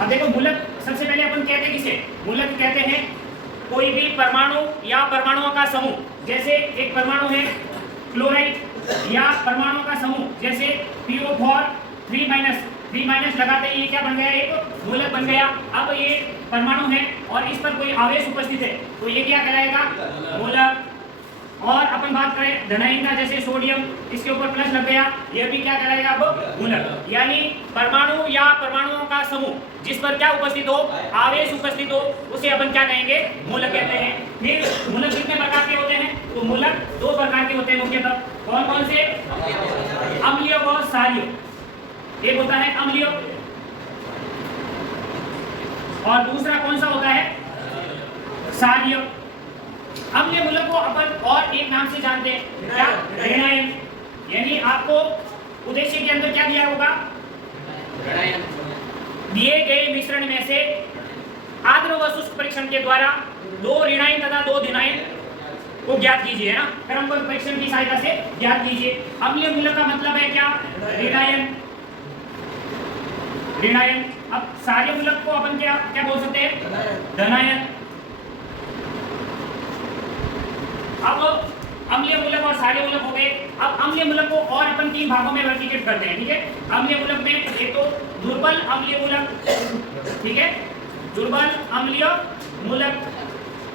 अब देखो मूलक सबसे पहले अपन कहते हैं किसे? मूलक कहते हैं कोई भी परमाणु या परमाणुओं का समूह, जैसे एक परमाणु है क्लोराइड या परमाणु का समूह जैसे PO4 3 लगाते ही ये क्या बन गया? एक मूलक बन गया। अब ये परमाणु है और इस पर कोई आवेश उपस्थित है तो ये क्या कहलाएगा? मूलक। और अपन बात करें धनायन का, जैसे सोडियम, इसके ऊपर प्लस लग गया, यह भी क्या कहलाएगा? अब मूलक। यानी परमाणु या परमाणुओं का समूह जिस पर क्या उपस्थित हो? आवेश उपस्थित हो, उसे अपन क्या कहेंगे? मूलक कहते हैं। फिर मूलक कितने प्रकार के होते हैं? तो मूलक दो प्रकार के होते हैं मुख्यतः। कौन कौन से? अम्लीय व क्षारीय। एक होता है अम्लीय और दूसरा कौन सा होता है? क्षारीय। अम्लीय मूलक को अपन और एक नाम से जानते हैं, क्या? ऋणायन। यानी आपको उद्देश्य के अंदर क्या दिया होगा? ऋणायन। दिए गए मिश्रण में से आर्द्र व शुष्क परीक्षण के द्वारा 2 ऋणायन तथा 2 धनायन को ज्ञात कीजिए, ना क्रमबद्ध परीक्षण की सहायता से ज्ञात कीजिए। अम्लीय मूलक का मतलब है क्या? ऋणायन। ऋणायन। अब क्षारीय मूलक को अपन क्या क्या बोल सकते हैं? धनायन। अब अम्लीय मूलक और क्षारीय मूलक हो गए। अब अम्लीय मूलक को और अपन 3 भागों में वर्गीकृत करते हैं, ठीक है? अम्लीय मूलक में एक तो दुर्बल अम्लीय मूलक, ठीक है? दुर्बल अम्लीय मूलक।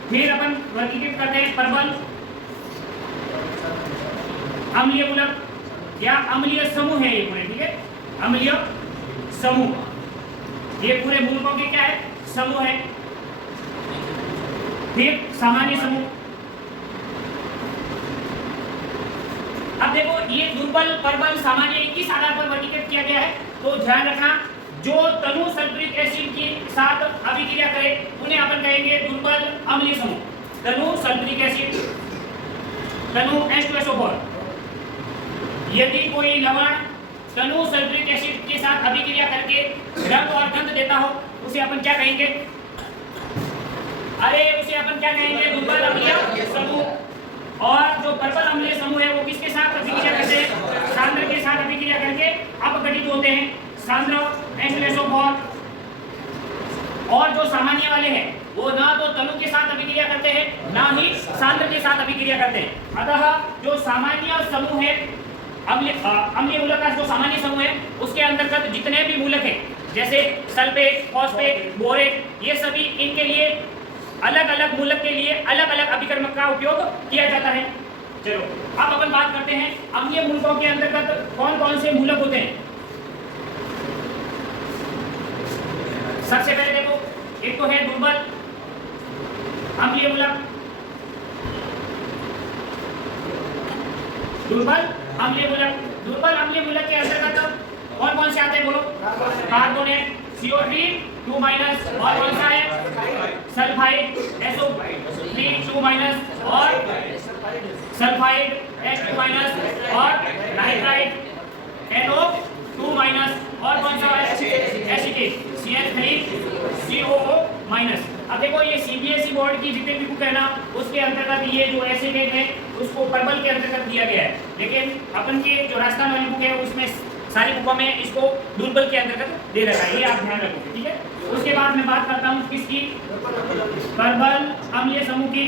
फिर अपन वर्गीकृत करते हैं प्रबल अम्लीय मूलक या अम्लीय समूह है ये पूरे, ठीक है? अम्लीय समूह, ये पूरे मूलकों के क्या है? समूह है। फिर सामान्य समूह। अब देखो ये दुर्बल, प्रबल, सामान्य किस आधार पर वर्गीकृत किया गया है? तो ध्यान रखना, जो तनु सल्फ्यूरिक एसिड के साथ अभिक्रिया करे उन्हें अपन कहेंगे दुर्बल अम्लीय समूह। तनु सल्फ्यूरिक एसिड, तनु H2SO4। यदि कोई लवण तनु सल्फ्यूरिक एसिड के साथ अभिक्रिया करके रंग और गंध देता हो उसे अपन क्या कहेंगे? अरे उसे अपन क्या कहेंगे? दुर्बल अम्लीय समूह। और जो प्रबल अम्लीय समूह है वो किसके साथ अभिक्रिया करते हैं? सांद्र के साथ अभिक्रिया करके अपघटित होते हैं, सांद्र H2SO4। और जो सामान्य वाले हैं वो ना तो तनु के साथ अभिक्रिया करते हैं ना ही सांद्र के साथ अभिक्रिया करते हैं। अतः जो सामान्य समूह है, अम्लीय मूलक का जो सामान्य समूह है उसके अंतर्गत जितने भी मूलक हैं जैसे सल्फेट, फॉस्फेट, बोरेट, ये सभी इनके लिए अलग अलग मूलक के लिए अलग अलग अभिकर्मक का उपयोग किया जाता है। चलो अब अपन बात करते हैं अम्लीय मूलकों के अंतर्गत कौन कौन से मूलक होते हैं। सबसे पहले देखो, एक तो है दुर्बल अम्लीय मूलक। दुर्बल अम्लीय मूलक, दुर्बल अम्लीय मूलक के अंतर्गत कौन कौन से आते हैं? बोलो। कार्बोनेट CO3 2- और कौन सा है? सल्फाइड SO3 2- और सल्फाइड H2- और नाइट्राइड NO2- और कौन सा है? Acetate CH3COO-। अब देखो ये CBSE बोर्ड की जितने भी बुक है ना उसके अंतर्गत ये जो एसिटेट है उसको प्रबल के अंतर्गत दिया गया है, लेकिन अपन के जो राजस्थान वाली बुक है उसमें सारी बुकों में इसको दुर्बल के अंतर्गत दे रखा है, ये आप ध्यान रखोगे, ठीक है? उसके बाद मैं बात करता हूँ किसकी? प्रबल अम्लीय समूह की।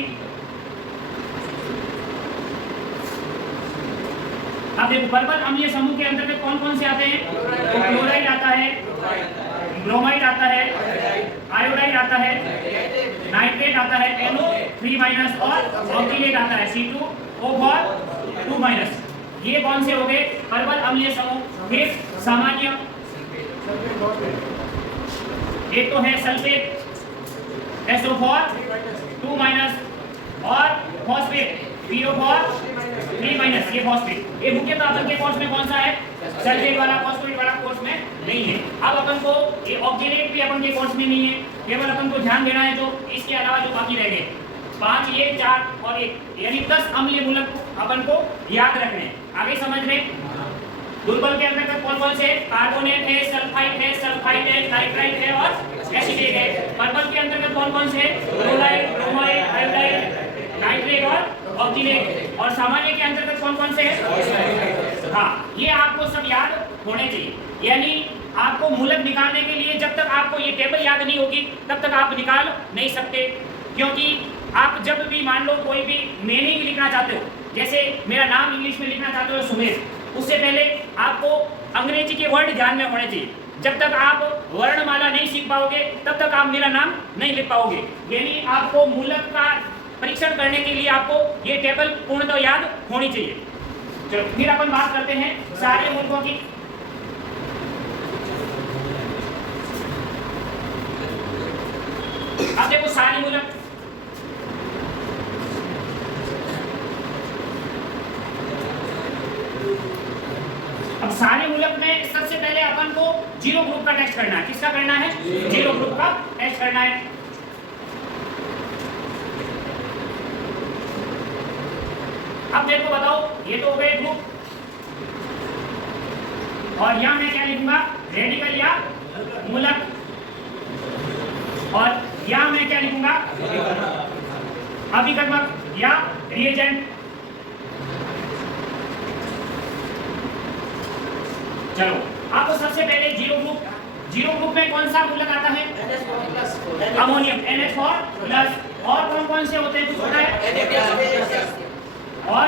अब देखो प्रबल अम्लीय समूह के अंतर्गत कौन कौन से आते हैं? तो क्लोराइड आता है, ब्रोमाइड आता है, आयोडाइड आता है, नाइट्रेट आता है NO3- और ऑक्सीलेट आता है C2O4 2-। ये कौन से हो गए? प्रबल अम्लीय समूह। फिर सामान्य, एक तो है सल्फेट SO4 2- और फॉस्फेट PO4 3-। ये फॉस्फेट, ये मुख्यतः अपन के कोर्स में कौन सा है? सल्फेट वाला, फॉस्फेट वाला कोर्स में नहीं है। अब अपन को ये ऑक्सीलेट भी अपन के कोर्स में नहीं है, केवल अपन को ध्यान देना है जो इसके अलावा जो बाकी रह गए 5, ये 4 और 1, यानी 10 अम्लीय मूलक अपन को याद रखने हैं। आगे समझ रहे? दुर्बल के अंतर्गत कौन कौन से? कार्बोनेट है, सल्फाइड है, नाइट्राइड है और एसिटेट है। प्रबल के अंतर्गत कौन कौन से? क्लोराइड, ब्रोमाइड, आयोडाइड, नाइट्रेट और ऑक्सीलेट। और सामान्य के अंतर्गत कौन कौन से हैं? हाँ, ये आपको सब याद होने चाहिए। यानी आपको मूलक निकालने के लिए जब तक आपको ये टेबल याद नहीं होगी तब तक आप निकाल नहीं सकते, क्योंकि आप जब भी मान लो कोई भी मीनिंग लिखना चाहते हो, जैसे मेरा नाम इंग्लिश में लिखना चाहते हो सुमेश, उससे पहले आपको अंग्रेजी के वर्ड ध्यान में होने चाहिए। जब तक आप वर्णमाला नहीं सीख पाओगे तब तक आप मेरा नाम नहीं लिख पाओगे। यानी आपको मूलक का परीक्षण करने के लिए आपको ये टेबल पूर्णतः याद होनी चाहिए। चलो फिर अपन बात करते हैं सारे मूलकों की। अब देखो सारे मूलक, अब सारे मूलक में सबसे पहले अपन को जीरो ग्रुप का टेस्ट करना है। किसका करना है? जीरो ग्रुप का टेस्ट करना है। अब देखो बताओ, ये तो हो गए ग्रुप, और यहां मैं क्या लिखूंगा? रेडिकल या मूलक, और यहां मैं क्या लिखूंगा? अभिकर्मक या रिएजेंट। चलो आपको सबसे पहले जीरो ग्रुप में कौन सा मूलक आता है? Ammonium NH4+। और कौन कौन से होते हैं कुछ पता है? और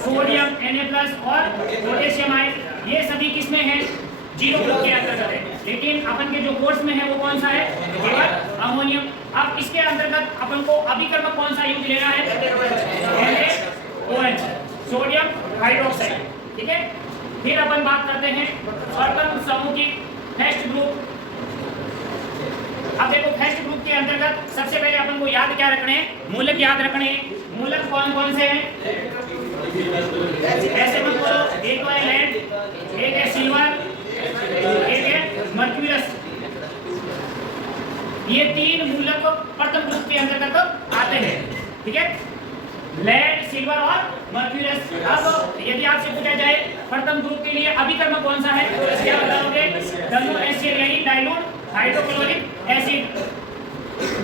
सोडियम Na+ और पोटेशियम आयन, ये सभी किसमें है? जीरो ग्रुप के अंतर्गत है। लेकिन अपन के जो कोर्स में है वो कौन सा है? केवल अमोनियम। अब इसके अंतर्गत अपन को अभिकर्मक कौन सा युक्त लेना है? NaOH, sodium hydroxide. ठीक है, फिर अपन बात करते हैं स्वतंत्र समूह की, फर्स्ट ग्रुप। अब देखो फर्स्ट ग्रुप के अंतर्गत सबसे पहले अपन को याद क्या रखने हैं? मूलक याद रखने हैं। मूलक कौन कौन से हैं? ऐसे मत बोलो, एक है लेड, एक है सिल्वर, एक है मर्क्यूरस। ये तीन मूलक प्रथम ग्रुप के अंतर्गत आते हैं। ठीक है, लेड, सिल्वर और मर्क्यूरस। अब यदि आपसे पूछा जाए प्रथम ग्रुप के लिए अभिकर्मक कौन सा है, तो क्या बताओगे? WHCl यानी डाइल्यूट हाइड्रोक्लोरिक एसिड।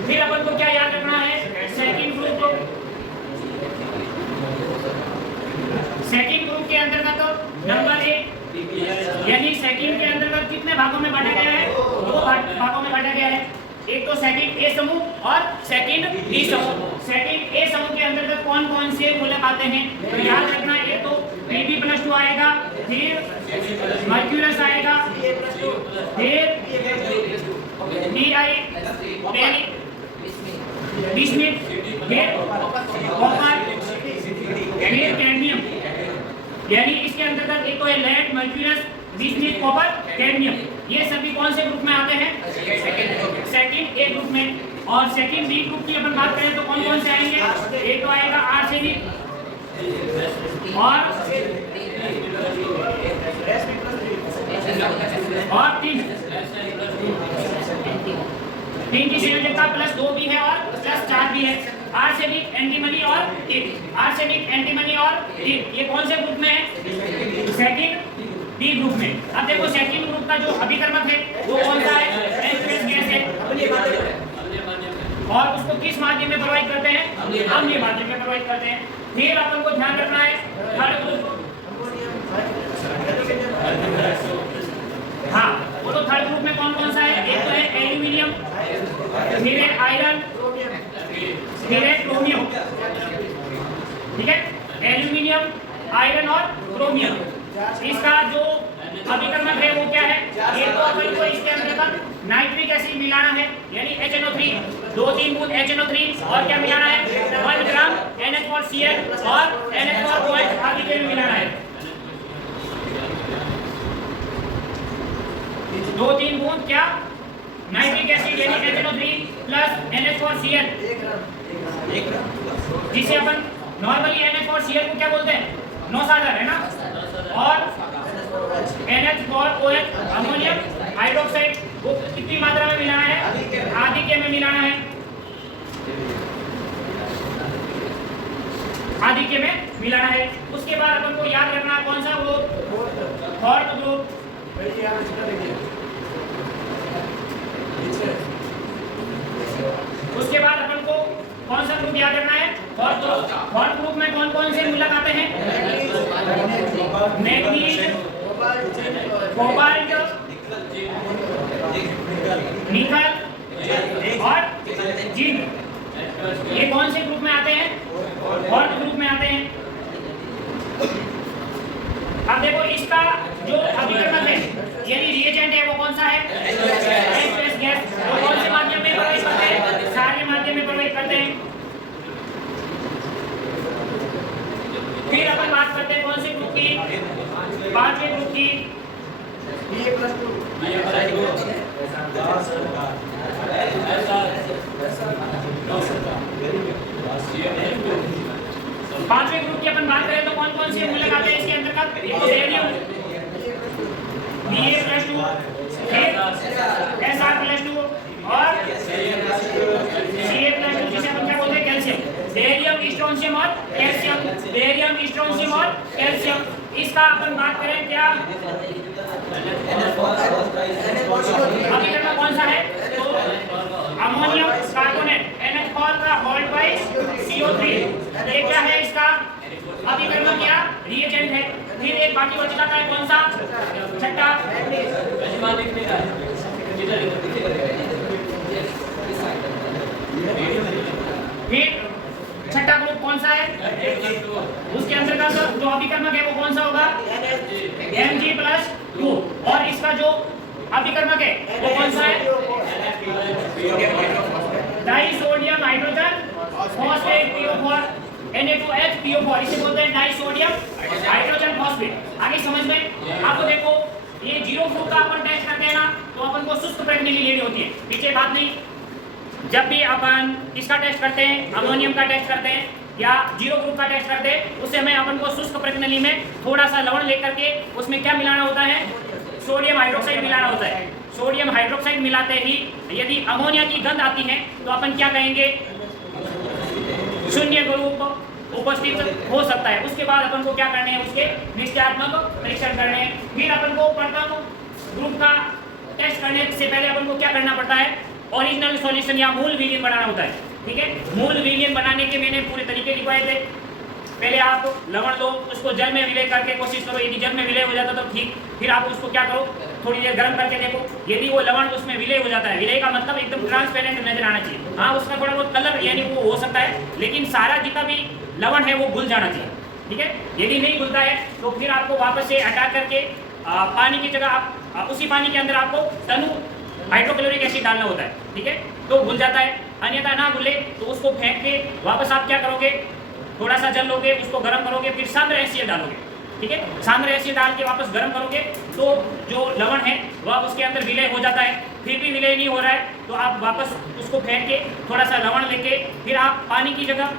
फिर अपन को क्या याद रखना है? Second group. सेकंड ग्रुप के अंतर्गत नंबर 1, यानी सेकंड के अंतर्गत कितने भागों में बांटा गया है? 2 भागों में बांटा गया है। एक तो सेकंड ए समूह और सेकंड बी समूह। सेकंड ए समूह के अंतर्गत कौन कौन से मूलक आते हैं? तो याद रखना, ये तो Pb+2 आएगा, फिर मर्क्यूरस आएगा, फिर बिस्मिथ, फिर कॉपर, फिर कैडमियम। यानी इसके अंतर्गत एक तो है lead, mercurous, bismuth, copper, cadmium. ये सभी कौन से ग्रुप में आते हैं? सेकंड ए ग्रुप में। और सेकंड बी ग्रुप की अपन बात करें तो कौन कौन से आएंगे? एक तो आएगा आर्सेनिक और तीन की संयोजकता +2 भी है और +4 भी है। आर्सेनिक, एंटीमनी और टिन। आर्सेनिक, एंटीमनी और टिन, ये कौन से ग्रुप में है? सेकंड बी ग्रुप में। अब देखो सेकंड ग्रुप का जो अभिकर्मक है वो कौन सा है? H2S गैस है, और उसको किस माध्यम में प्रोवाइड करते हैं? अम्लीय माध्यम में प्रोवाइड करते हैं। फिर अपन को ध्यान रखना है थर्ड ग्रुप। हाँ, वो तो थर्ड ग्रुप में कौन कौन सा है? एक तो है एल्यूमिनियम, फिर है आयरन, फिर है क्रोमियम। ठीक है, एल्यूमिनियम, आयरन और क्रोमियम। इसका जो अभिकर्मक है वो क्या है? एक तो अपन को इसके अंतर्गत नाइट्रिक एसिड मिलाना है, यानी HNO3, 2-3 बूंद HNO3, और क्या मिलाना है? 1 ग्राम NH4Cl और NH4OH आदि के मिलाना है। 2-3 बूंद क्या? नाइट्रिक एसिड यानी HNO3 प्लस NH4Cl, जिसे अपन नॉर्मली NH4Cl को क्या बोलते हैं? नौसागर है ना। और NH4OH अमोनियम हाइड्रोक्साइड, वो कितनी मात्रा में मिलाना है? आधी के में मिलाना है, आधी के में मिलाना है। उसके बाद अपन को याद रखना है कौन सा? वो फोर्थ ग्रुप। उसके बाद अपन को कौन सा ग्रुप याद रखना है? Fourth group. फोर्थ ग्रुप में कौन कौन से मूलक आते हैं? मैग्नीज, कोबाल्ट, निकल और जिंक, ये कौन से ग्रुप में आते हैं? फोर्थ ग्रुप में आते हैं। अब देखो इसका जो अभिकर्मक है यानी रिएजेंट है वो कौन सा है? H2S gas. वो कौन से माध्यम में प्रवेश करते हैं? क्षारीय माध्यम में प्रवेश करते हैं। फिर अपन बात करते हैं कौन से ग्रुप की? पांचवें ग्रुप की। पांचवें ग्रुप की अपन बात करें तो कौन कौन से मूलक आते हैं इसके अंतर्गत? बेरियम Na+2, Sr+2 और Ca+2 जिसे अपन क्या बोलते हैं? कैल्शियम। बेरियम, स्ट्रोंशियम और कैल्शियम, बेरियम, स्ट्रोंशियम और कैल्शियम। इसका अपन बात करें क्या अभिकर्मक कौन सा है? तो अमोनियम कार्बोनेट NH4 का होल्ड बाय CO3, ये क्या है इसका अभिकर्मक या रिएजेंट है। फिर एक बाकी बच जाता है कौन सा? छठा। फिर छठा ग्रुप कौन सा है? उसके अंतर्गत जो अभिकर्मक है वो कौन सा होगा? Mg+2। और इसका जो अभिकर्मक है वो कौन सा है? Die sodium hydrogen phosphate PO4 Na2H PO4, इसे बोलते हैं डाई सोडियम हाइड्रोजन फॉस्फेट। आगे समझ में आपको देखो ये जीरो ग्रुप का अपन टेस्ट करते हैं ना तो अपन को शुष्क प्रेग्नेंसी लेनी होती है। पीछे बात नहीं, जब भी अपन किसका टेस्ट करते हैं? अमोनियम का टेस्ट करते हैं या जीरो ग्रुप का टेस्ट करते हैं, उससे हमें अपन को शुष्क प्रणाली में थोड़ा सा लवण लेकर के उसमें क्या मिलाना होता है? सोडियम हाइड्रोक्साइड मिलाना होता है। सोडियम हाइड्रोक्साइड मिलाते ही यदि अमोनिया की गंध आती है तो अपन क्या कहेंगे? शून्य ग्रुप उपस्थित हो सकता है। उसके बाद अपन को क्या करने हैं? उसके निश्चयात्मक परीक्षण करने हैं। फिर अपन को प्रथम ग्रुप का टेस्ट करने से पहले अपन को क्या करना पड़ता है? ओरिजिनल सॉल्यूशन या मूल विलयन बनाना होता है। ठीक है, मूल विलयन बनाने के मैंने पूरे तरीके लिखवाए थे। पहले आप लवण लो, उसको जल में विलय करके कोशिश करो, यदि जल में विलय हो जाता तो ठीक। फिर आप उसको क्या करो? थोड़ी देर गर्म करके देखो, यदि वो लवण उसमें विलय हो जाता है, विलय का मतलब एकदम ट्रांसपेरेंट नजर आना चाहिए। हाँ, उसका थोड़ा बहुत कलर यानी वो हो सकता है, लेकिन सारा जितना भी लवण है वो घुल जाना चाहिए। ठीक है, यदि नहीं घुलता है तो फिर आपको वापस से हटा करके पानी की जगह आप उसी पानी के अंदर आपको तनु हाइड्रोक्लोरिक एसिड डालना होता है। ठीक है, तो घुल जाता है। अन्यथा ना घुले तो उसको फेंक के वापस आप क्या करोगे? थोड़ा सा जल लोगे, उसको गर्म करोगे, फिर सांद्र एसिड डालोगे। ठीक है, सांद्र एसिड डाल के वापस गर्म करोगे तो जो लवण है वह उसके अंदर विलय हो जाता है। फिर भी विलय नहीं हो रहा है तो आप वापस उसको फेंक के थोड़ा सा लवण लेके फिर आप पानी की जगह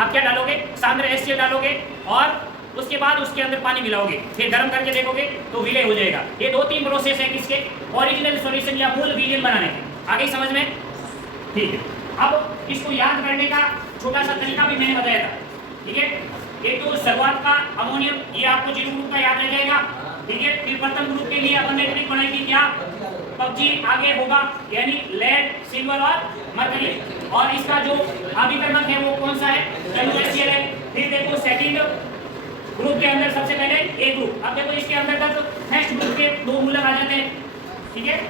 आप क्या डालोगे? सांद्र एसिड डालोगे और उसके बाद उसके अंदर पानी मिलाओगे, फिर गर्म करके देखोगे तो विलय हो जाएगा। ये 2-3 प्रोसेस है किसके? ओरिजिनल सॉल्यूशन या मूल विलयन बनाने के। आगे समझ में? ठीक है, अब इसको याद करने का छोटा सा तरीका भी मैंने बताया था। ठीक है, एक तो शुरुआत का अमोनियम, ये आपको जीरो ग्रुप का याद रह जाएगा। ठीक है, फिर प्रथम ग्रुप के लिए अपन ने ट्रिक बनाई थी क्या? PUBG आगे होगा यानी लेड, सिल्वर और मरकरी। और इसका जो अभिकर्मक है वो कौन सा है? NaCl है। फिर देखो सेकंड ग्रुप के अंदर सबसे पहले ए ग्रुप। अब देखो इसके अंतर्गत फर्स्ट ग्रुप के 2 मूलक आ जाते हैं। ठीक है,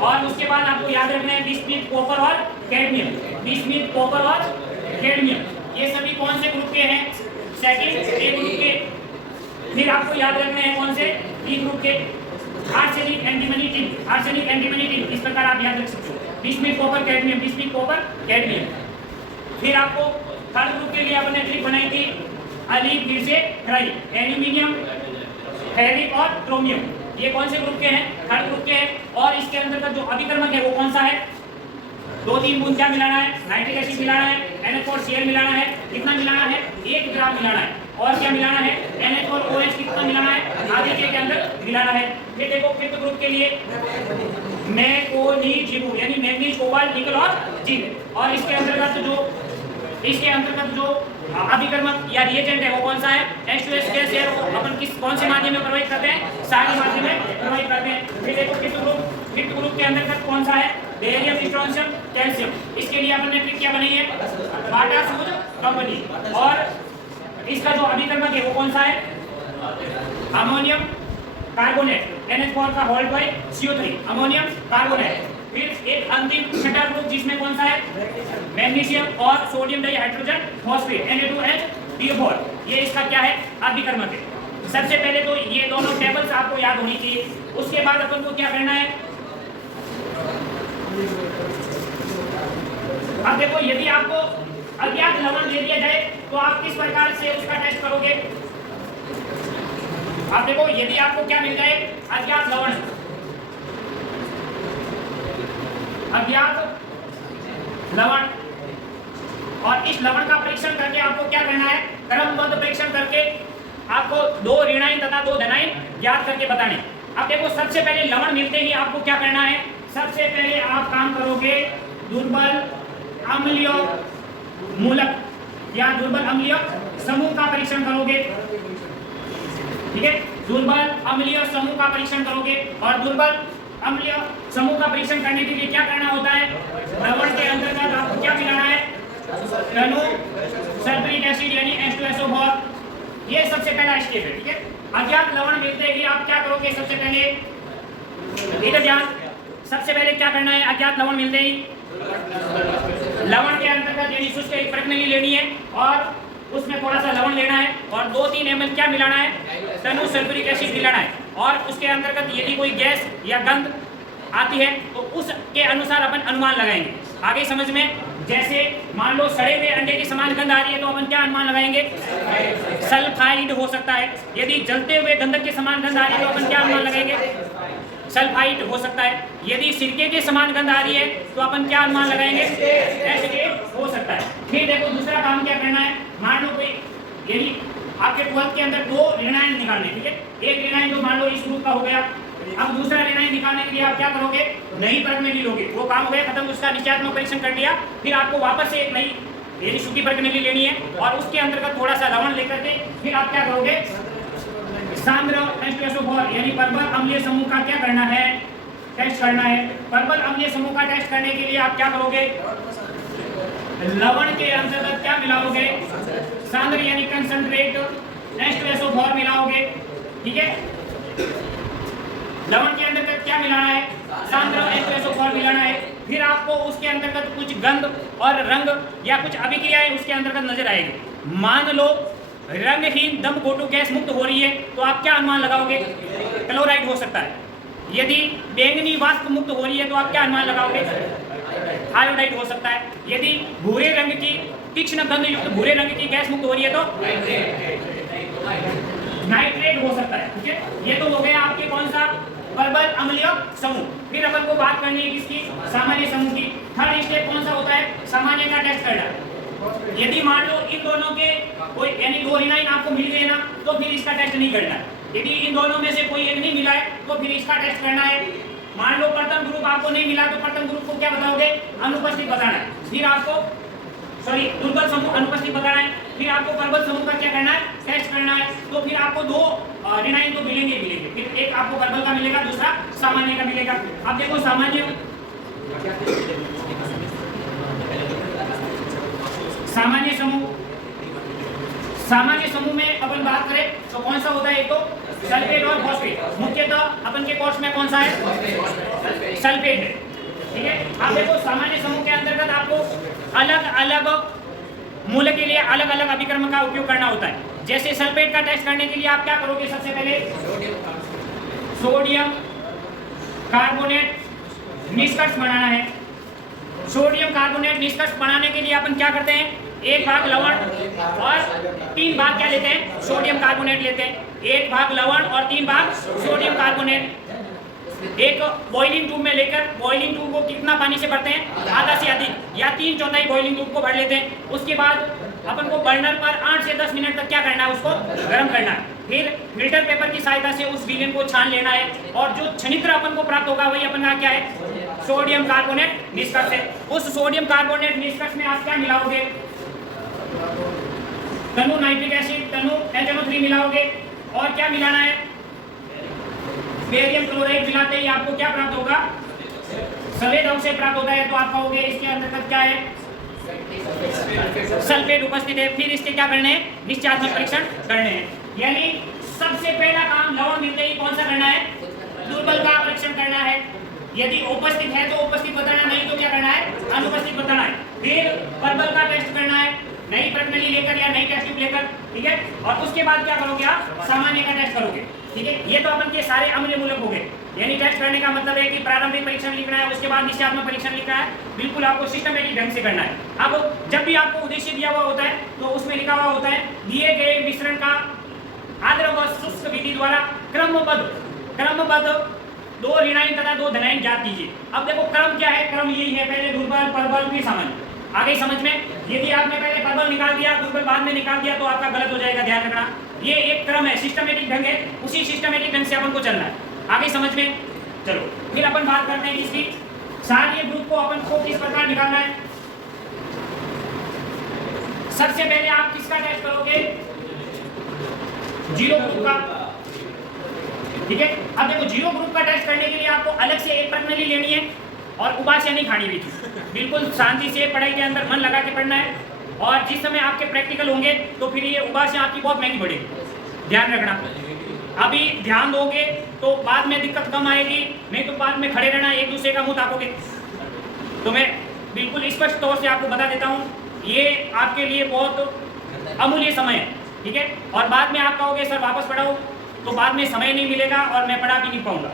और उसके बाद आपको याद रखना है बिस्मुथ, कॉपर और कैडमियम। बिस्मुथ, कॉपर और कैडमियम ये सभी कौन से ग्रुप के हैं? सेकंड ए ग्रुप के। फिर आपको याद रखने हैं कौन से? बी ग्रुप के। Arsenic, antimony, tin. Arsenic, antimony, tin, इस प्रकार आप याद रख सकते हो। Bismuth, copper, cadmium, bismuth, copper, cadmium. फिर आपको थर्ड ग्रुप के लिए आपने ट्रिक बनाई थी अली, फिर से ट्राई, एल्यूमिनियम, फेरिक और क्रोमियम। ये कौन से ग्रुप के हैं? थर्ड ग्रुप के हैं। और इसके अंतर्गत जो अभिकर्मक है वो कौन सा है? 2-3 बूंद क्या मिलाना है? नाइट्रिक एसिड मिलाना है, NH4Cl मिलाना है। कितना मिलाना है? 1 ग्राम मिलाना है। और क्या मिलाना है? NH4OH कितना मिलाना है? आधे के अंदर मिलाना है। फिर देखो फिफ्थ ग्रुप के लिए मैग्नीशियम यानी मैग्नीज, कोबाल्ट, निकल और जिंक। और इसके अंतर्गत जो अभिकर्मक या रिएजेंट है वो कौन सा है? H2S गैस है। वो अपन कौन से माध्यम में प्रवाहित करते हैं? क्षारीय माध्यम में प्रवाहित करते हैं। फिर देखो फिफ्थ ग्रुप के अंतर्गत कौन सा है? Barium, strontium, calcium. इसके लिए अपन ने ट्रिक क्या बनाई है? बाटा सूद कंपनी। और इसका जो अभिकर्मक है वो कौन सा है? अमोनियम कार्बोनेट, NH4 का hold by CO3, ammonium carbonate. फिर एक अंतिम छठा ग्रुप जिसमें कौन सा है, मैग्नीशियम और सोडियम डाइहाइड्रोजन फॉस्फेट Na2H2O4, ये इसका क्या है, अभिकर्मक है। सबसे पहले तो ये दोनों टेबल्स आपको याद होनी चाहिए। उसके बाद अपन को क्या करना है, अब देखो यदि आपको अज्ञात लवण दे दिया जाए तो आप किस प्रकार से उसका टेस्ट करोगे। आप देखो यदि आपको क्या मिल जाए, अज्ञात लवण, अज्ञात लवण, और इस लवण का परीक्षण करके आपको क्या करना है, क्रमबद्ध परीक्षण करके आपको 2 ऋणायन तथा 2 धनायन ज्ञात करके बताने। अब देखो सबसे पहले लवण मिलते ही आपको क्या करना है, सबसे पहले आप काम करोगे दुर्बल अम्लीय मूलक या दुर्बल अम्लीय समूह का परीक्षण करोगे। ठीक है, दुर्बल अम्लीय समूह का परीक्षण करोगे। और दुर्बल अम्लीय समूह का परीक्षण करने के लिए क्या करना होता है, लवण के अंतर्गत आपको क्या मिलाना है, टनु सल्फ्यूरिक एसिड यानी H2SO4, ये सबसे पहला स्टेप है। ठीक है, अज्ञात लवण मिलते ही आप क्या करोगे, सबसे पहले इधर ध्यान, सबसे पहले क्या करना है, अज्ञात लवण मिलते ही लवण के अंतर्गत यानी शुष्क एक प्रणाली लेनी है और उसमें थोड़ा सा लवण लेना है और 2-3 ml क्या मिलाना है, टनु सल्फ्यूरिक एसिड मिलाना है। और उसके अंतर्गत यदि कोई गैस या गंध आती है तो उसके अनुसार अपन अनुमान लगाएंगे। आगे समझ में, जैसे मान लो सड़े हुए अंडे की समान गंध आ रही है तो अपन क्या अनुमान लगाएंगे, सल्फाइड हो सकता है। यदि जलते हुए गंधक के समान गंध आ रही है तो अपन क्या अनुमान लगाएंगे, सल्फाइड हो सकता है। यदि सिरके के समान गंध आ रही है तो अपन क्या अनुमान लगाएंगे, एसिड हो सकता है। फिर देखो दूसरा काम क्या करना है, मान लो कोई यदि आपके 12th के अंदर 2 ऋणायन निकालने, ठीक है, एक ऋणायन तो मान लो इस ग्रुप का हो गया। अब दूसरा ऋणायन निकालने के लिए आप क्या करोगे, नई परत में लोगे, वो काम हो गया खत्म, उसका निश्चयात्मक परीक्षण कर लिया। फिर आपको वापस से एक नई यदि सूखी परत में लेनी है और उसके अंतर्गत थोड़ा सा लवण लेकर के फिर आप क्या करोगे, सांद्र H2SO4 यानी परबल अम्लीय समूह का क्या करना है, टेस्ट करना है। परबल अम्लीय समूह का टेस्ट करने के लिए आप क्या करोगे, लवण के अंतर्गत क्या मिलाओगे, सांद्र यानी कंसंट्रेट H2SO4 मिलाओगे। ठीक है, लवण के अंतर्गत क्या मिलाना है, सांद्र H2SO4 मिलाना है। फिर आपको उसके अंतर्गत कुछ गंध और रंग या कुछ अभिक्रियाएं उसके अंतर्गत नजर आएगी। मान लो रंगहीन दम घोटू गैस मुक्त हो रही है तो आप क्या अनुमान लगाओगे, क्लोराइड हो सकता है। यदि बैंगनी वाष्प मुक्त हो रही है तो आप क्या अनुमान लगाओगे, आयोडाइड हो सकता है। यदि भूरे रंग की तीक्ष्ण गंध युक्त भूरे रंग की गैस मुक्त हो रही है तो नाइट्रेट हो सकता है। ठीक है, ये तो हो गया आपके कौन सा, परबल अम्लीय समूह। फिर अपन को बात करनी है किसकी, सामान्य समूह की। थर्ड स्टेप कौन सा होता है, सामान्य का टेस्ट करना। यदि मान लो इन दोनों के कोई यानी 2 ऋणायन आपको मिल गए ना तो फिर इसका टेस्ट नहीं करना है। यदि इन दोनों में से कोई एक नहीं मिला है तो फिर इसका टेस्ट करना है। मान लो प्रथम ग्रुप आपको नहीं मिला तो प्रथम ग्रुप को क्या बताओगे, अनुपस्थित बताना है। फिर आपको दुर्बल समूह अनुपस्थित बताना है। फिर आपको प्रबल समूह का क्या करना है, टेस्ट करना है। तो फिर आपको 2 ऋणायन तो मिलेंगे। फिर एक आपको प्रबल का मिलेगा, दूसरा सामान्य का मिलेगा। अब देखो सामान्य समूह में अपन बात करें तो कौन सा होता है, एक तो सल्फेट और फॉस्फेट। मुख्यतः अपन के कोर्स में कौन सा है, सल्फेट है। ठीक है, अब देखो सामान्य समूह के अंतर्गत आपको अलग अलग मूल्य के लिए अलग अलग अभिकर्म का उपयोग करना होता है। जैसे सल्फेट का टेस्ट करने के लिए आप क्या करोगे, सबसे पहले सोडियम कार्बोनेट निष्कर्ष बनाना है। सोडियम कार्बोनेट निष्कर्ष बनाने के लिए अपन क्या करते हैं, 1 भाग लवण और 3 भाग क्या लेते हैं, सोडियम कार्बोनेट लेते हैं। 1 भाग लवण और 3 भाग सोडियम कार्बोनेट एक बॉइलिंग ट्यूब में लेकर, बॉइलिंग ट्यूब को कितना पानी से भरते हैं, आधा से अधिक या 3/4 बॉइलिंग ट्यूब को भर लेते हैं। उसके बाद अपन को बर्नर पर 8 से 10 मिनट तक क्या करना है, उसको गर्म करना है। फिर फिल्टर पेपर की सहायता से उस विलेन को छान लेना है और जो छनित्र अपन को प्राप्त होगा वही अपन का क्या है, सोडियम कार्बोनेट निष्कर्ष है। उस सोडियम कार्बोनेट निष्कर्ष में आप क्या मिलाओगे, Tanu nitric acid, Tanu HNO3 मिलाओगे और क्या मिलाना है, बेरियम क्लोराइड। मिलाते ही आपको क्या प्राप्त होगा, सफेद अवशेष प्राप्त होता है। तो आप कहोगे इसके अंतर्गत क्या है, सल्फेट उपस्थित है। फिर इसके क्या करने हैं, निश्चयात्मक परीक्षण करने हैं। यानी सबसे पहला काम लवण मिलते ही कौन सा करना है, दुर्बल का परीक्षण करना है। यदि उपस्थित है तो उपस्थित बताना, नहीं तो पर्पल का टेस्ट करना है, नई प्रणाली लेकर या नई टेस्ट ट्यूब लेकर, ठीक है। और उसके बाद क्या करोगे आप, सामान्य का टेस्ट करोगे, ठीक है। ये तो अपन के सारे अम्लीय मूलक हो गए। यानी टेस्ट करने का मतलब है कि प्रारंभिक परीक्षण लिखना है, उसके बाद निश्चयात्मक परीक्षण लिखना है, बिल्कुल आपको सिस्टमेटिक ढंग से करना है। अब जब भी आपको उद्देश्य दिया हुआ होता है तो उसमें लिखा हुआ होता है दिए गए मिश्रण का आर्द्र व शुष्क विधि द्वारा क्रमबद्ध 2 ऋणायन तथा 2 धनायन ज्ञात कीजिए। अब देखो क्रम क्या है, क्रम यही है, पहले दुर्बल, प्रबल, फिर सामान्य। आगे समझ में, यदि आपने पहले प्रबल निकाल दिया, दुर्बल बाद में निकाल दिया तो आपका गलत हो जाएगा, ध्यान रखना। ये एक क्रम है, सिस्टमेटिक ढंग है, उसी सिस्टमेटिक ढंग से अपन को चलना है। आगे समझ में, चलो फिर अपन बात करते हैं इसकी क्षारीय ग्रुप को अपन को किस प्रकार निकालना है। सबसे पहले आप किसका टेस्ट करोगे, जीरो ग्रुप का, ठीक है। अब देखो जीरो ग्रुप का टेस्ट करने के लिए आपको अलग से एक प्रणाली लेनी है और उबासियां नहीं खानी हुई थी, बिल्कुल शांति से पढ़ाई के अंदर मन लगा के पढ़ना है। और जिस समय आपके प्रैक्टिकल होंगे तो फिर ये उबासियां आपकी बहुत महंगी पड़ेगी, ध्यान रखना। अभी ध्यान दोगे तो बाद में दिक्कत कम आएगी, नहीं तो बाद में खड़े रहना, एक दूसरे का मुंह ताकोगे। तो मैं बिल्कुल स्पष्ट तौर से आपको बता देता हूँ, ये आपके लिए बहुत अमूल्य समय है, ठीक है। और बाद में आप कहोगे सर वापस पढ़ाओ, तो बाद में समय नहीं मिलेगा और मैं पढ़ा भी नहीं पाऊंगा।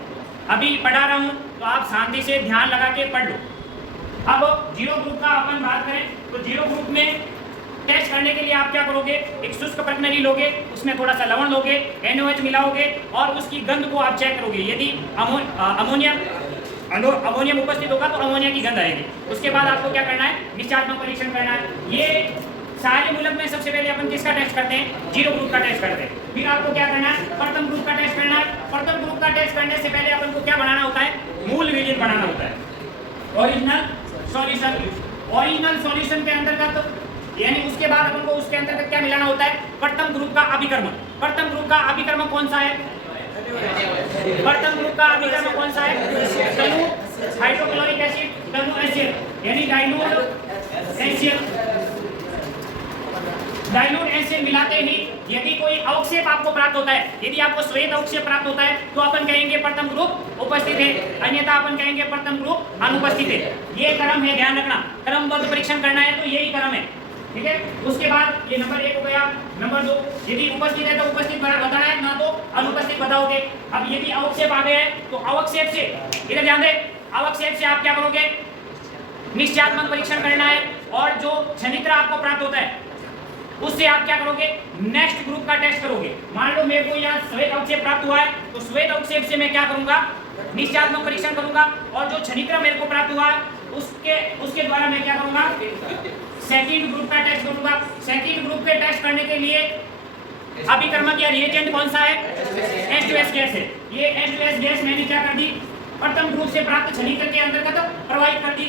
अभी पढ़ा रहा हूँ तो आप शांति से ध्यान लगा के पढ़ लो। अब जीरो ग्रुप का अपन बात करें तो जीरो ग्रुप में टेस्ट करने के लिए आप क्या करोगे, एक शुष्क प्रणाली लोगे, उसमें थोड़ा सा लवण लोगे, NaOH मिलाओगे और उसकी गंध को आप चेक करोगे। यदि अमोनियम उपस्थित होगा तो अमोनिया की गंध आएगी। उसके बाद आपको क्या करना है, निश्चयात्मक परीक्षण करना है। ये सारे मूलक में सबसे पहले अपन किसका टेस्ट करते हैं, जीरो ग्रुप का टेस्ट करते हैं। फिर आपको क्या करना है, प्रथम ग्रुप का टेस्ट करना है। प्रथम ग्रुप का टेस्ट करने से पहले अपन को क्या बनाना होता है, मूल विलीन बनाना होता है, ओरिजिनल सॉल्यूशन के अंतर्गत। यानी उसके बाद अपन को उसके अंतर्गत क्या मिलाना होता है, प्रथम ग्रुप का अभिकर्मक। प्रथम ग्रुप का अभिकर्मक कौन सा है, प्रथम ग्रुप का अभिकर्मक कौन सा है, तनु हाइड्रोक्लोरिक एसिड, तनु एसिड यानी डाइल्यूट एसिड मिलाते ही यदि कोई अवक्षेप आपको प्राप्त होता है, यदि आपको श्वेत अवक्षेप प्राप्त होता है तो अपन कहेंगे प्रथम ग्रुप उपस्थित है, अन्यथा अपन कहेंगे प्रथम ग्रुप अनुपस्थित है। ये क्रम है, ध्यान रखना। क्रमबद्ध परीक्षण करना है तो यही क्रम है, ठीक है। उसके बाद ये नंबर 1 हो गया। नंबर 2, यदि उपस्थित है तो उपस्थित बताना है, ना तो अनुपस्थित बताओगे। अब यदि अवक्षेप आ गए हैं तो अवक्षेप से, इधर ध्यान दे, अवक्षेप से आप क्या करोगे, निश्चयात्मक परीक्षण करना है। और जो क्षणित्र आपको प्राप्त होता है उससे आप क्या करोगे, नेक्स्ट ग्रुप का टेस्ट करोगे। मान लो मेरे को यहाँ श्वेत अवक्षेप प्राप्त हुआ है तो श्वेत अवक्षेप से मैं क्या करूंगा, निश्चयात्मक परीक्षण करूंगा। और जो क्षणित्र मेरे को प्राप्त हुआ है उसके द्वारा मैं क्या करूंगा, सेकंड ग्रुप का टेस्ट करूंगा। सेकंड ग्रुप के टेस्ट करने के लिए अभिकर्मक या रिएजेंट कौन सा है, H2S गैस है। ये H2S गैस मैंने क्या कर दी, प्रथम ग्रुप से प्राप्त क्षणित्र के अंतर्गत प्रवाहित कर दी।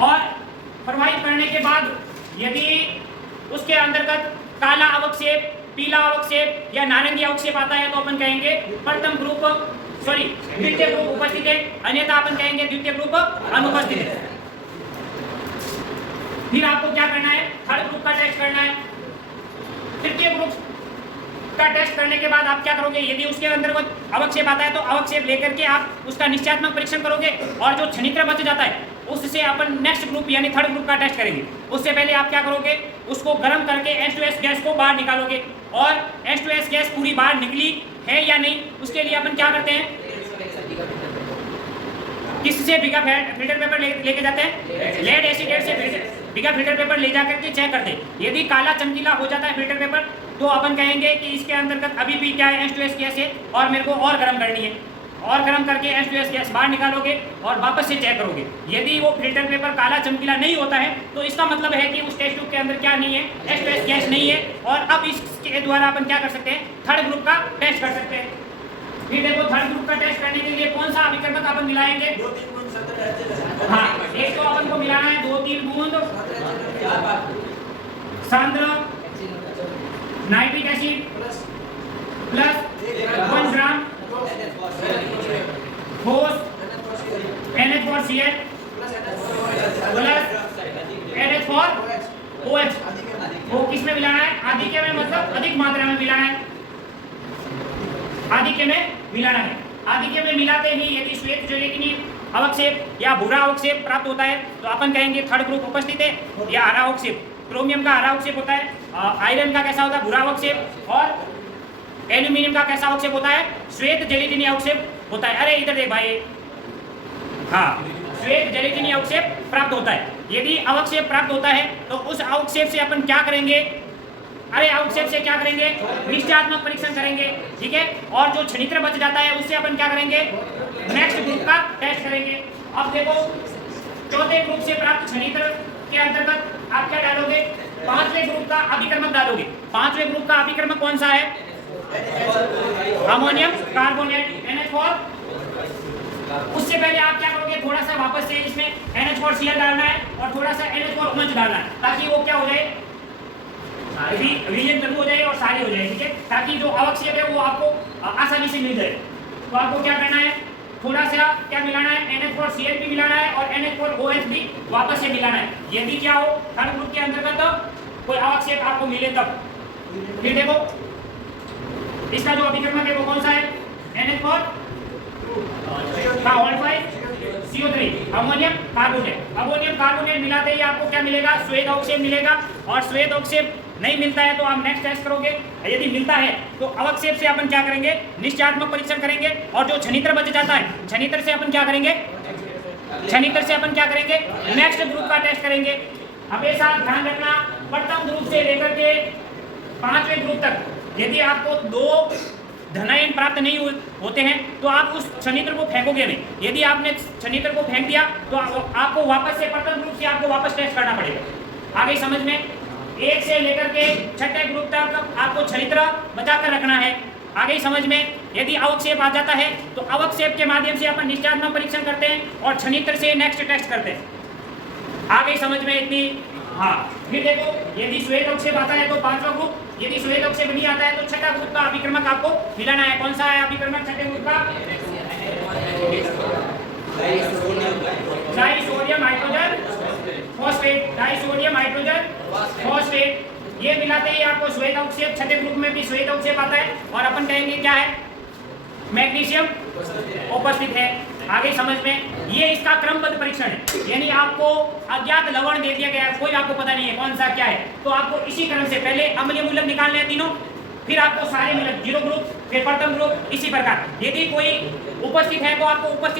और प्रवाहित करने के बाद यदि उसके अंतर्गत काला अवक्षेप, पीला अवक्षेप या नारंगी अवक्षेप आता है तो अपन कहेंगे प्रथम ग्रुप द्वितीय ग्रुप उपस्थित है, अन्यथा अपन कहेंगे द्वितीय ग्रुप अनुपस्थित है। फिर आपको क्या करना है, थर्ड ग्रुप का टेस्ट करना है। तृतीय ग्रुप का टेस्ट करने के बाद आप क्या करोगे, यदि उसके अंतर्गत अवक्षेप आता है तो अवक्षेप लेकर के आप उसका निश्चयात्मक परीक्षण करोगे। और जो क्षणित्र बच जाता है उससे अपन नेक्स्ट ग्रुप यानी थर्ड ग्रुप का टेस्ट करेंगे। उससे पहले आप क्या करोगे, उसको गर्म करके H2S गैस को बाहर निकालोगे। और H2S गैस पूरी बाहर निकली है या नहीं, उसके लिए अपन क्या करते हैं, किससे बिगा फिल्टर पेपर लेके जाते हैं, लेड एसिड से बिगा फिल्टर पेपर ले जाकर के चेक करते हैं। यदि काला चमकीला हो जाता है फिल्टर पेपर तो अपन कहेंगे कि इसके अंतर्गत अभी भी क्या है, H2S गैस है और मेरे को और गर्म करनी है। और गर्म करके H2S गैस बाहर निकालोगे और वापस से चेक करोगे। यदि वो फिल्टर पेपर काला चमकीला नहीं होता है तो इसका मतलब है कि उस टेस्ट ट्यूब के अंदर क्या नहीं है, H2S गैस नहीं है। और अब इसके द्वारा अपन क्या कर सकते हैं, थर्ड ग्रुप का टेस्ट कर सकते हैं। फिर देखो थर्ड ग्रुप का टेस्ट करने के लिए कौन सा अभिकर्मक अपन मिलाएंगे, 2-3 बूंद हाँ, एक तो अपन को मिलाना है 2-3 बूंद सांद्र नाइट्रिक एसिड प्लस 1 ग्राम ठोस NH4Cl प्लस NH4OH। वो किस में मिलाना है, आधिक्य में, मतलब अधिक मात्रा में मिलाना है, आधिक्य में मिलाना है। आधिक्य में मिलाते ही यदि श्वेत जो है कि नहीं अवक्षेप या भूरा अवक्षेप प्राप्त होता है तो अपन कहेंगे थर्ड ग्रुप उपस्थित है या हरा अवक्षेप। क्रोमियम का हरा अवक्षेप होता है, आयरन का कैसा होता है भूरा अवक्षेप, और एल्यूमिनियम का कैसा अवक्षेप होता है श्वेत जेलेटिनी अवक्षेप होता है। अरे इधर देख भाई, हाँ श्वेत जेलेटिनी अवक्षेप प्राप्त होता है। यदि अवक्षेप प्राप्त होता है तो उस अवक्षेप से अपन क्या करेंगे, अरे अवक्षेप से क्या करेंगे निश्चयात्मक परीक्षण करेंगे, ठीक है। और जो छनित्र बच जाता है उससे अपन क्या करेंगे नेक्स्ट ग्रुप का टेस्ट करेंगे। अब देखो चौथे ग्रुप से प्राप्त छनित्र के अंतर्गत आप क्या डालोगे, पांचवें ग्रुप का अभिकर्मक डालोगे। पांचवें ग्रुप का अभिकर्मक कौन सा है, अमोनियम कार्बोनेट NH4। उससे पहले आप क्या करोगे, थोड़ा सा वापस से इसमें NH4Cl डालना है और थोड़ा सा NH4 OH डालना है, ताकि वो क्या हो जाए रिएक्शन चालू हो जाए और सारी हो जाए, ठीक है। ताकि जो अवक्षेप है वो आपको आसानी से मिल जाए। तो आपको क्या करना है, थोड़ा सा क्या मिलाना है, NH4Cl भी मिलाना है और NH4OH भी वापस से मिलाना है। यदि क्या हो थर्ड ग्रुप के अंतर्गत कोई अवक्षेप आपको मिले तब। फिर देखो इसका जो अभिकर्मक है वो कौन सा है, NH4 CO3 ammonium carbonate. Ammonium carbonate मिलाते ही आपको क्या मिलेगा, श्वेत अवक्षेप मिलेगा। और श्वेत अवक्षेप नहीं मिलता है तो आप नेक्स्ट टेस्ट करोगे। यदि मिलता है तो अवक्षेप से अपन क्या करेंगे निश्चयात्मक परीक्षण करेंगे। और जो छनित्र बच जाता है छनित्र से अपन क्या करेंगे, छनित्र से अपन क्या करेंगे नेक्स्ट ग्रुप का टेस्ट करेंगे। हमेशा ध्यान रखना प्रथम ग्रुप से लेकर के पांचवें ग्रुप तक यदि आपको दो धनायन प्राप्त नहीं होते हैं तो आप उस छनित्र को फेंकोगे नहीं। यदि आपने छनित्र को फेंक दिया तो आपको वापस से प्रथम ग्रुप से आपको वापस टेस्ट करना पड़ेगा। आगे समझ में, एक से लेकर के छठे ग्रुप तक आपको छनित्र बचा कर रखना है। आगे समझ में, यदि अवक्षेप आ जाता है तो अवक्षेप के माध्यम से अपन निश्चयात्मक परीक्षण करते हैं और छनित्र से नेक्स्ट टेस्ट करते हैं। आगे समझ में इतनी, हाँ। फिर देखो यदि श्वेत अवक्षेप आता है तो पांचवा ग्रुप, यदि श्वेत अवक्षेप नहीं आता है तो छठा ग्रुप का अभिकर्मक आपको मिलाना है। कौन सा है अभिकर्मक छठे ग्रुप का, disodium hydrogen phosphate. Disodium hydrogen phosphate ये मिलाते ही आपको श्वेत अवक्षेप, छठे ग्रुप में भी श्वेत अवक्षेप आता है और अपन कहेंगे क्या है मैग्नीशियम उपस्थित है। आगे समझ में, ये इसका क्रमबद्ध परीक्षण है, यानी आपको अज्ञात लवण दे दिया गया है, कोई आपको पता नहीं है कौन सा क्या है, तो आपको इसी क्रम से पहले अम्लीय मूलक निकालने हैं तीनों, फिर आपको सारे मूलक जीरो ग्रुप, फिर प्रथम ग्रुप, इसी प्रकार। यदि कोई उपस्थित है तो आपको उपस्थित